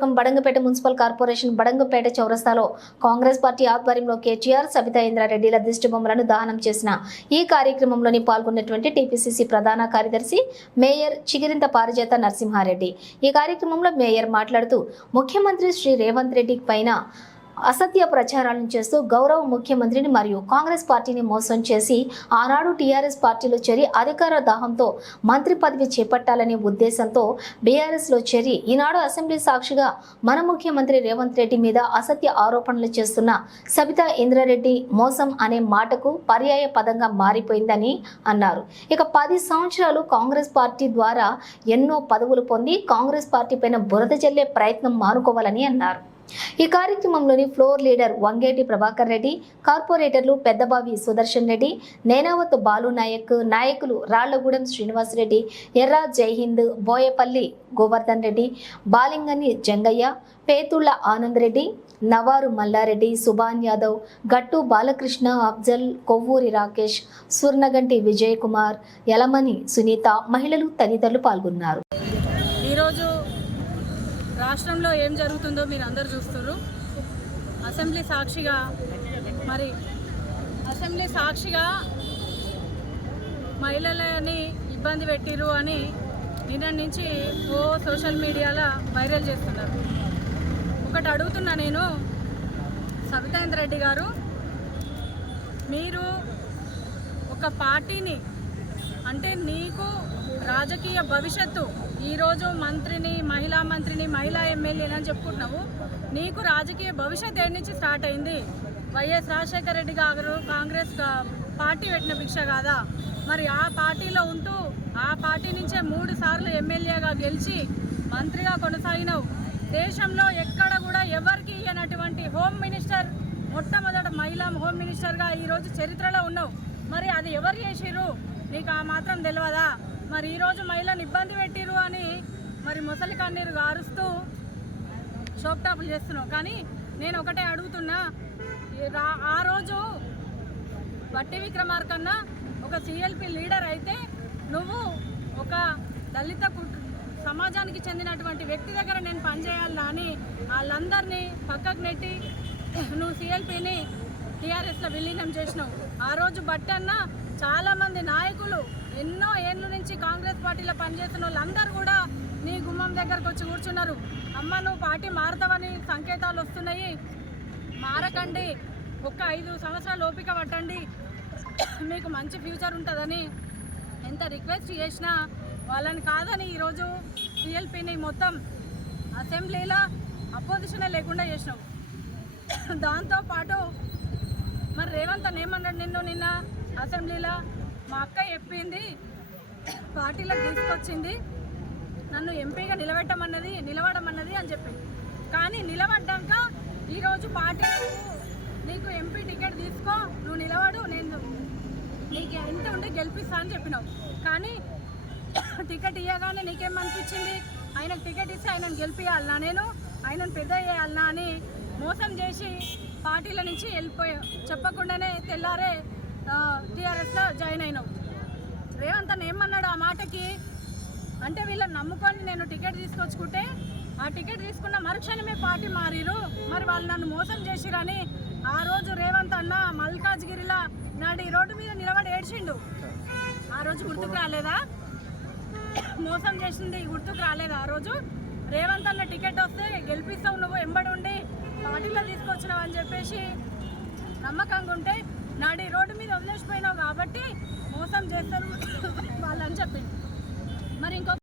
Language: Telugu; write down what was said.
నియోజకవర్గం బడంగపేట మున్సిపల్ కార్పొరేషన్ బడంగపేట చౌరస్తాలో కాంగ్రెస్ పార్టీ ఆధ్వర్యంలో కేటీఆర్ సబితా ఇంద్రారెడ్డిల దిష్టిబొమ్మలను దానం చేసిన ఈ కార్యక్రమంలోని పాల్గొన్నటువంటి టీపీసీసీ ప్రధాన కార్యదర్శి మేయర్ చిగిరింత పారిజాత నరసింహారెడ్డి. ఈ కార్యక్రమంలో మేయర్ మాట్లాడుతూ ముఖ్యమంత్రి శ్రీ రేవంత్ రెడ్డి పైన అసత్య ప్రచారాలను చేస్తూ గౌరవ ముఖ్యమంత్రిని మరియు కాంగ్రెస్ పార్టీని మోసం చేసి ఆనాడు టీఆర్ఎస్ పార్టీలో చేరి అధికార దాహంతో మంత్రి పదవి చేపట్టాలనే ఉద్దేశంతో బీఆర్ఎస్లో చేరి ఈనాడు అసెంబ్లీ సాక్షిగా మన ముఖ్యమంత్రి రేవంత్ రెడ్డి మీద అసత్య ఆరోపణలు చేస్తున్న సబితా ఇంద్రారెడ్డి మోసం అనే మాటకు పర్యాయ పదంగా మారిపోయిందని అన్నారు. ఇక పది సంవత్సరాలు కాంగ్రెస్ పార్టీ ద్వారా ఎన్నో పదవులు పొంది కాంగ్రెస్ పార్టీ పైన బురద జల్లే ప్రయత్నం మానుకోవాలని అన్నారు. ఈ కార్యక్రమంలోని ఫ్లోర్ లీడర్ వంగేటి ప్రభాకర్ రెడ్డి కార్పొరేటర్లు పెద్దబావి సుదర్శన్ రెడ్డి నేనావత్ బాలు నాయక్ నాయకులు రాళ్ళగూడెం శ్రీనివాస్ రెడ్డి ఎర్ర జైహింద్ బోయపల్లి గోవర్ధన్ రెడ్డి బాలింగని జంగయ్య పేతుళ్ళ ఆనంద్ రెడ్డి నవారు మల్లారెడ్డి సుభాన్ యాదవ్ గట్టు బాలకృష్ణ అఫ్జల్ కొవ్వూరి రాకేష్ సుర్నగంటి విజయ్ కుమార్ యలమని సునీత మహిళలు తదితరులు పాల్గొన్నారు. ఈరోజు రాష్ట్రంలో ఏం జరుగుతుందో మీరు అందరు చూస్తున్నారు. అసెంబ్లీ సాక్షిగా మరి అసెంబ్లీ సాక్షిగా మహిళలని ఇబ్బంది పెట్టిరు అని నిన్న నుంచి ఓ సోషల్ మీడియాలో వైరల్ చేస్తున్నారు. ఒకటి అడుగుతున్నా నేను సవితేంద్ర రెడ్డి గారు మీరు ఒక పార్టీని అంటే నీకు రాజకీయ భవిష్యత్తు. ఈరోజు మంత్రిని మహిళా మంత్రిని మహిళా ఎమ్మెల్యేని అని చెప్పుకుంటున్నావు. నీకు రాజకీయ భవిష్యత్తు ఏడు నుంచి స్టార్ట్ అయింది? వైఎస్ రాజశేఖర రెడ్డి గారు కాంగ్రెస్ పార్టీ పెట్టిన భిక్ష కాదా? మరి ఆ పార్టీలో ఉంటూ ఆ పార్టీ నుంచే మూడు సార్లు ఎమ్మెల్యేగా గెలిచి మంత్రిగా కొనసాగినావు. దేశంలో ఎక్కడ కూడా ఎవరికి ఇయ్యనటువంటి హోమ్ మినిస్టర్ మొట్టమొదట మహిళా హోమ్ మినిస్టర్గా ఈరోజు చరిత్రలో ఉన్నావు. మరి అది ఎవరు చేసిర్రు? నీకు ఆ మాత్రం తెలియదా మరి ఈరోజు మహిళను ఇబ్బంది పెట్టిరు అని మరి ముసలి కన్నీరు గారుస్తూ షోక్టాపులు చేస్తున్నావు. కానీ నేను ఒకటే అడుగుతున్నా రా- ఆ రోజు బట్టి విక్రమార్కన్న ఒక సిఎల్పి లీడర్ అయితే నువ్వు ఒక దళిత సమాజానికి చెందినటువంటి వ్యక్తి దగ్గర నేను పనిచేయాలా అని వాళ్ళందరినీ పక్కకు నెట్టి నువ్వు సిఎల్పిని టీఆర్ఎస్లో విలీనం చేసినావు. ఆ రోజు బట్టి చాలామంది నాయకులు ఎన్నో ఏళ్ళ నుంచి కాంగ్రెస్ పార్టీలో పనిచేస్తున్న వాళ్ళందరూ కూడా నీ గుమ్మం దగ్గరకు వచ్చి కూర్చున్నారు. అమ్మ నువ్వు పార్టీ మారుతావని సంకేతాలు వస్తున్నాయి. మారకండి. ఒక్క ఐదు సంవత్సరాలు ఓపిక పట్టండి. మీకు మంచి ఫ్యూచర్ ఉంటుందని ఎంత రిక్వెస్ట్ చేసినా వాళ్ళని కాదని ఈరోజు సిఎల్పిని మొత్తం అసెంబ్లీలో అపోజిషనే లేకుండా చేసినావు. దాంతోపాటు మరి రేవంత్ ఏమన్నాడు నిన్ను నిన్న? అసెంబ్లీలో మా అక్క చెప్పింది పార్టీలో తీసుకొచ్చింది నన్ను ఎంపీగా నిలబెట్టమన్నది నిలబడమన్నది అని చెప్పింది కానీ నిలబడ్డాక ఈరోజు పార్టీ నీకు ఎంపీ టికెట్ తీసుకో నువ్వు నిలబడు నేను నీకు ఎంత ఉంటే గెలిపిస్తా అని చెప్పినావు. కానీ టికెట్ ఇవ్వగానే నీకేమనిపించింది? ఆయనకు టికెట్ ఇస్తే ఆయనను గెలిపియాలనా నేను? ఆయనను పెద్ద చేయాలనా అని మోసం చేసి పార్టీల నుంచి వెళ్ళిపోయా. చెప్పకుండానే తెల్లారే టీఆర్ఎస్లో జాయిన్ అయినావు రేవంత్ అని ఏమన్నాడు ఆ మాటకి? అంటే వీళ్ళని నమ్ముకొని నేను టికెట్ తీసుకొచ్చుకుంటే ఆ టికెట్ తీసుకున్న మరుక్షణమే పార్టీ మారిరు. మరి వాళ్ళు నన్ను మోసం చేసిరని ఆ రోజు రేవంత్ అన్న మల్కాజ్గిరిలా నాడు ఈ రోడ్డు మీద నిలబడి ఏడ్చిండు. ఆ రోజు గుర్తుకు రాలేదా? మోసం చేసింది గుర్తుకు రాలేదా ఆ రోజు? రేవంత్ అన్న టికెట్ వస్తే గెలిపిస్తావు నువ్వు ఎంబడి ఉండి పార్టీలో తీసుకొచ్చినావు అని చెప్పేసి నమ్మకంగా ఉంటే నాడు ఈ రోడ్డు మీద వదిలేసిపోయినావు కాబట్టి మోసం చేస్తారు వాళ్ళని చెప్పింది మరి ఇంకొక